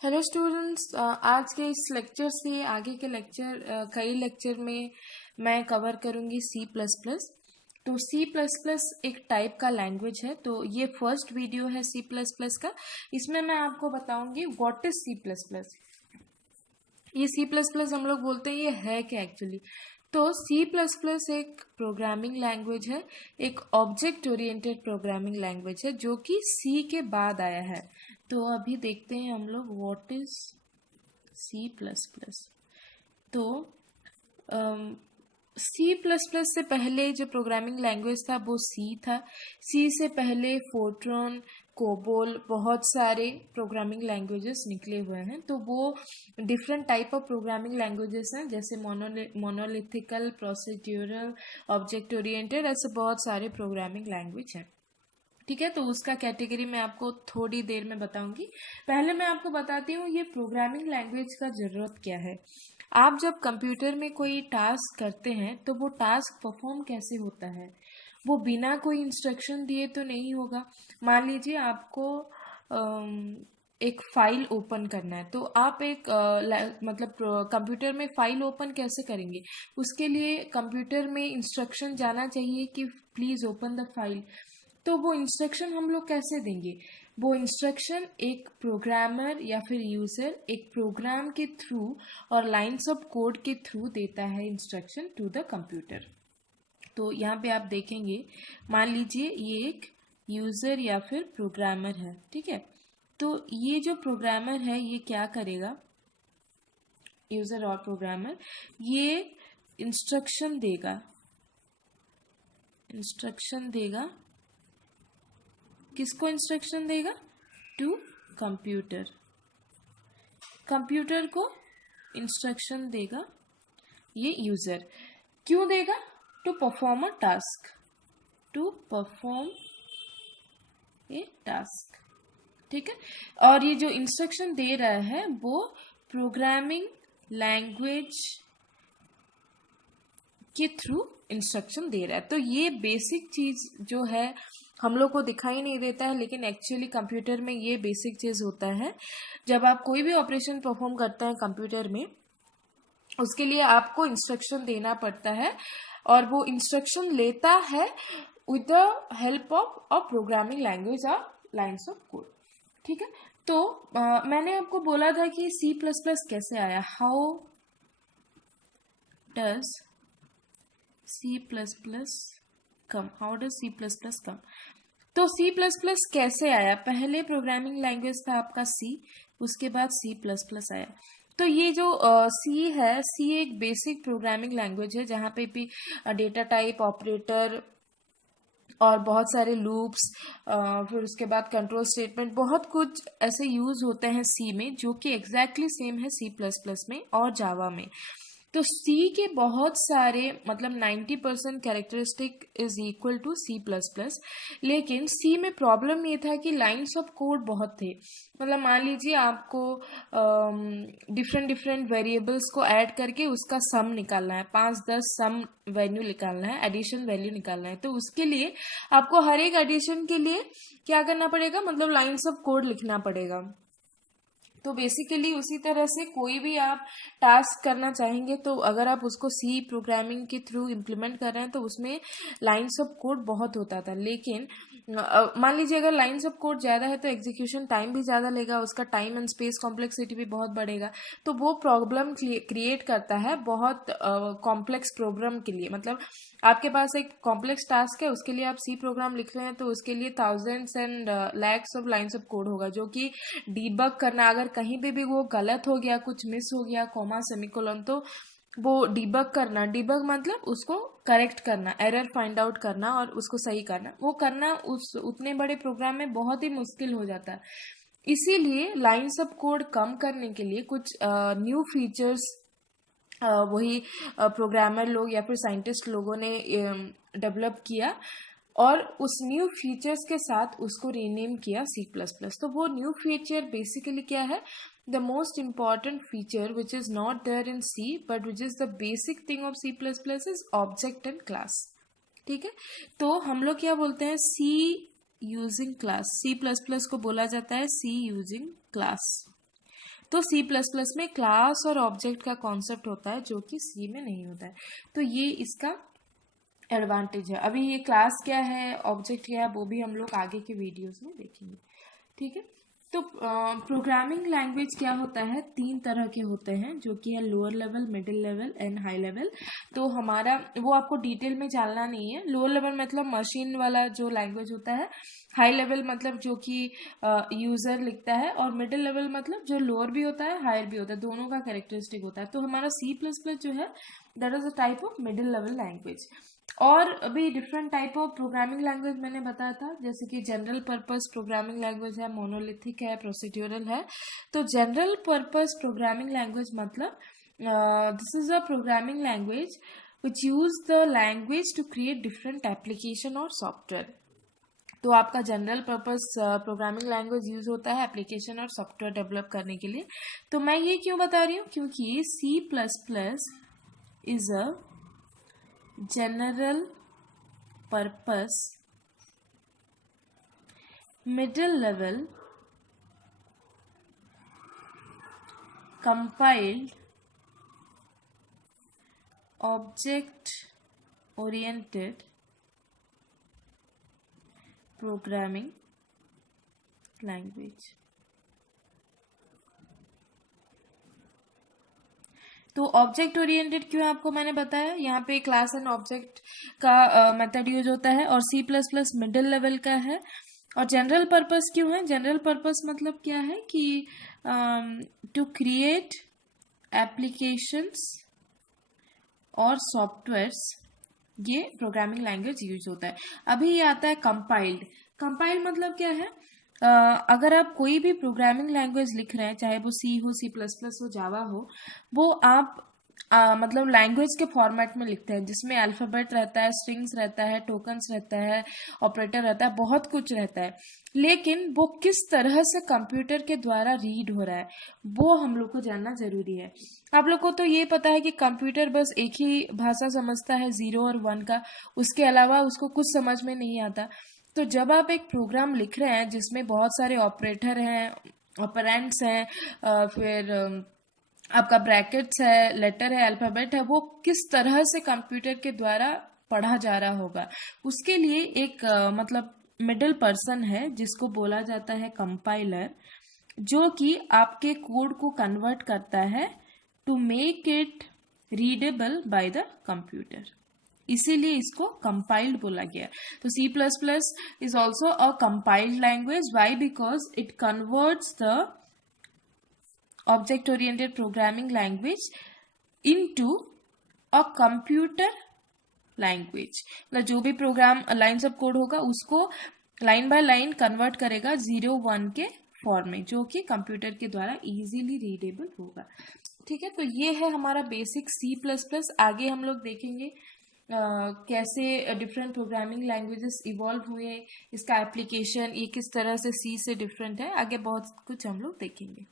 Hello students, आज के इस लेक्चर से आगे के कई लेक्चर में मैं कवर करूंगी सी प्लस प्लस। तो सी प्लस प्लस एक टाइप का लैंग्वेज है। तो ये फर्स्ट वीडियो है सी प्लस प्लस का। इसमें मैं आपको बताऊंगी what is C plus plus. ये सी प्लस प्लस हम लोग बोलते हैं, ये है क्या एक्चुअली। तो सी प्लस प्लस एक प्रोग्रामिंग लैंग्वेज है, एक ऑब्जेक्ट ओरिएंटेड प्रोग्रामिंग लैंग्वेज है जो कि सी के बाद आया है। तो अभी देखते हैं हम लोग what is C plus plus. तो सी प्लस प्लस से पहले जो प्रोग्रामिंग लैंग्वेज था वो सी था। सी से पहले फोर्ट्रॉन, कोबोल, बहुत सारे प्रोग्रामिंग लैंग्वेजेस निकले हुए हैं। तो वो different type of programming languages हैं, जैसे मोनोलिथिकल, प्रोसीड्यूरल, ऑब्जेक्ट ओरिएंटेड, ऐसे बहुत सारे प्रोग्रामिंग लैंग्वेज हैं। ठीक है, तो उसका कैटेगरी मैं आपको थोड़ी देर में बताऊंगी। पहले मैं आपको बताती हूँ ये प्रोग्रामिंग लैंग्वेज का ज़रूरत क्या है। आप जब कंप्यूटर में कोई टास्क करते हैं तो वो टास्क परफॉर्म कैसे होता है, वो बिना कोई इंस्ट्रक्शन दिए तो नहीं होगा। मान लीजिए आपको एक फाइल ओपन करना है, तो आप एक मतलब कंप्यूटर में फाइल ओपन कैसे करेंगे। उसके लिए कंप्यूटर में इंस्ट्रक्शन जाना चाहिए कि प्लीज़ ओपन द फाइल। तो वो इंस्ट्रक्शन हम लोग कैसे देंगे। वो इंस्ट्रक्शन एक प्रोग्रामर या फिर यूज़र एक प्रोग्राम के थ्रू और लाइंस ऑफ कोड के थ्रू देता है इंस्ट्रक्शन टू द कंप्यूटर। तो यहाँ पे आप देखेंगे, मान लीजिए ये एक यूज़र या फिर प्रोग्रामर है, ठीक है। तो ये जो प्रोग्रामर है ये क्या करेगा, यूज़र और प्रोग्रामर, ये इंस्ट्रक्शन देगा किसको इंस्ट्रक्शन देगा, टू कंप्यूटर। कंप्यूटर को इंस्ट्रक्शन देगा ये यूज़र। क्यों देगा, टू परफॉर्म ए टास्क। ठीक है, और ये जो इंस्ट्रक्शन दे रहा है वो प्रोग्रामिंग लैंग्वेज के थ्रू इंस्ट्रक्शन दे रहा है। तो ये बेसिक चीज़ जो है हम लोग को दिखाई नहीं देता है, लेकिन एक्चुअली कंप्यूटर में ये बेसिक चीज़ होता है। जब आप कोई भी ऑपरेशन परफॉर्म करते हैं कंप्यूटर में, उसके लिए आपको इंस्ट्रक्शन देना पड़ता है, और वो इंस्ट्रक्शन लेता है with the help of programming language और लाइन्स ऑफ कोड। ठीक है, तो मैंने आपको बोला था कि सी प्लस प्लस कैसे आया, how does C plus plus come. तो सी प्लस प्लस कैसे आया, पहले प्रोग्रामिंग लैंग्वेज था आपका सी, उसके बाद सी प्लस प्लस आया। तो ये जो सी है, सी एक बेसिक प्रोग्रामिंग लैंग्वेज है जहाँ पे भी डेटा टाइप, ऑपरेटर और बहुत सारे लूप्स, फिर उसके बाद कंट्रोल स्टेटमेंट, बहुत कुछ ऐसे यूज होते हैं सी में, जो कि एग्जैक्टली सेम है सी प्लस प्लस में और जावा में। तो सी के बहुत सारे मतलब 90% characteristic is equal to C plus plus. लेकिन सी में प्रॉब्लम ये था कि लाइंस ऑफ कोड बहुत थे। मतलब मान लीजिए आपको डिफरेंट वेरिएबल्स को ऐड करके उसका सम निकालना है, 5-10 सम वैल्यू निकालना है, एडिशन वैल्यू निकालना है। तो उसके लिए आपको हर एक एडिशन के लिए क्या करना पड़ेगा, मतलब लाइंस ऑफ कोड लिखना पड़ेगा। तो बेसिकली उसी तरह से कोई भी आप टास्क करना चाहेंगे, तो अगर आप उसको सी प्रोग्रामिंग के थ्रू इम्प्लीमेंट कर रहे हैं तो उसमें लाइंस ऑफ कोड बहुत होता था। लेकिन मान लीजिए अगर लाइंस ऑफ कोड ज़्यादा है तो एग्जीक्यूशन टाइम भी ज़्यादा लेगा, उसका टाइम एंड स्पेस कॉम्प्लेक्सिटी भी बहुत बढ़ेगा। तो वो प्रॉब्लम क्रिएट करता है बहुत कॉम्प्लेक्स प्रोग्राम के लिए। मतलब आपके पास एक कॉम्प्लेक्स टास्क है, उसके लिए आप सी प्रोग्राम लिख रहे हैं, तो उसके लिए thousands and lakhs of lines of code होगा, जो कि डीबग करना, अगर कहीं पे भी वो गलत हो गया, कुछ मिस हो गया, कॉमा सेमीकोलन, तो वो डीबग मतलब उसको करेक्ट करना, एरर फाइंड आउट करना और उसको सही करना, वो करना उस उतने बड़े प्रोग्राम में बहुत ही मुश्किल हो जाता है। इसीलिए लाइंस ऑफ कोड कम करने के लिए कुछ न्यू फीचर्स वही प्रोग्रामर लोग या फिर साइंटिस्ट लोगों ने डेवलप किया, और उस न्यू फीचर्स के साथ उसको रीनेम किया सी प्लस प्लस। तो वो न्यू फीचर बेसिकली क्या है, the most important feature which is not there in C but which is the basic thing of C plus plus is object and class. ठीक है, तो हम लोग क्या बोलते हैं, C using class. C plus plus को बोला जाता है सी यूजिंग क्लास। तो सी प्लस प्लस में क्लास और ऑब्जेक्ट का कॉन्सेप्ट होता है जो कि सी में नहीं होता है। तो ये इसका एडवांटेज है। अभी ये क्लास क्या है, ऑब्जेक्ट क्या है, वो भी हम लोग आगे के वीडियोस में देखेंगे। ठीक है, तो प्रोग्रामिंग लैंग्वेज क्या होता है, 3 तरह के होते हैं जो कि है lower level, middle level and high level. तो हमारा वो आपको डिटेल में जानना नहीं है। लोअर लेवल मतलब मशीन वाला जो लैंग्वेज होता है, हाई लेवल मतलब जो कि यूज़र लिखता है, और मिडिल लेवल मतलब जो लोअर भी होता है हायर भी होता है, दोनों का कैरेक्टरिस्टिक होता है। तो हमारा सी प्लस प्लस जो है that is a type of middle level language. और अभी different type of programming language मैंने बताया था, जैसे कि जनरल पर्पस प्रोग्रामिंग लैंग्वेज है, मोनोलिथिक है, प्रोसीड्यूरल है। तो जनरल पर्पस प्रोग्रामिंग लैंग्वेज मतलब this is a programming language which use the language to create different application और सॉफ्टवेयर। तो आपका general purpose programming language use होता है एप्लीकेशन और सॉफ्टवेयर डेवलप करने के लिए। तो मैं ये क्यों बता रही हूँ, क्योंकि C plus plus is a general purpose middle level compiled object oriented programming language। तो ऑब्जेक्ट ओरिएंटेड क्यों है आपको मैंने बताया, यहाँ पे क्लास एंड ऑब्जेक्ट का मेथड यूज होता है, और C plus plus middle level का है। और जनरल पर्पस क्यों है, जनरल पर्पस मतलब क्या है कि टू क्रिएट एप्लीकेशंस और सॉफ्टवेयर्स, ये प्रोग्रामिंग लैंग्वेज यूज होता है। अभी ये आता है कंपाइल्ड। कंपाइल्ड मतलब क्या है, अगर आप कोई भी प्रोग्रामिंग लैंग्वेज लिख रहे हैं, चाहे वो सी हो, सी प्लस प्लस हो, जावा हो, वो आप मतलब लैंग्वेज के फॉर्मेट में लिखते हैं, जिसमें अल्फाबेट रहता है, स्ट्रिंग्स रहता है, टोकन्स रहता है, ऑपरेटर रहता है, बहुत कुछ रहता है। लेकिन वो किस तरह से कंप्यूटर के द्वारा रीड हो रहा है वो हम लोग को जानना जरूरी है। आप लोग को तो ये पता है कि कंप्यूटर बस एक ही भाषा समझता है, 0 और 1 का, उसके अलावा उसको कुछ समझ में नहीं आता। तो जब आप एक प्रोग्राम लिख रहे हैं जिसमें बहुत सारे ऑपरेटर हैं, ऑपरेंड्स हैं, फिर आपका ब्रैकेट्स है, लेटर है, अल्फाबेट है, वो किस तरह से कंप्यूटर के द्वारा पढ़ा जा रहा होगा, उसके लिए एक मतलब मिडिल पर्सन है जिसको बोला जाता है कंपाइलर, जो कि आपके कोड को कन्वर्ट करता है to make it readable by the computer. इसीलिए इसको कंपाइल्ड बोला गया। तो C plus plus is also a compiled language. Why? Because it converts the object oriented programming language into a computer language. मतलब जो भी प्रोग्राम लाइन्स ऑफ कोड होगा उसको लाइन बाय लाइन कन्वर्ट करेगा 0-1 के फॉर्म में, जो कि कंप्यूटर के द्वारा इजीली रीडेबल होगा। ठीक है, तो ये है हमारा बेसिक सी प्लस प्लस। आगे हम लोग देखेंगे कैसे डिफरेंट प्रोग्रामिंग लैंग्वेजेस इवॉल्व हुए, इसका एप्लीकेशन ये किस तरह से सी से डिफरेंट है, आगे बहुत कुछ हम लोग देखेंगे।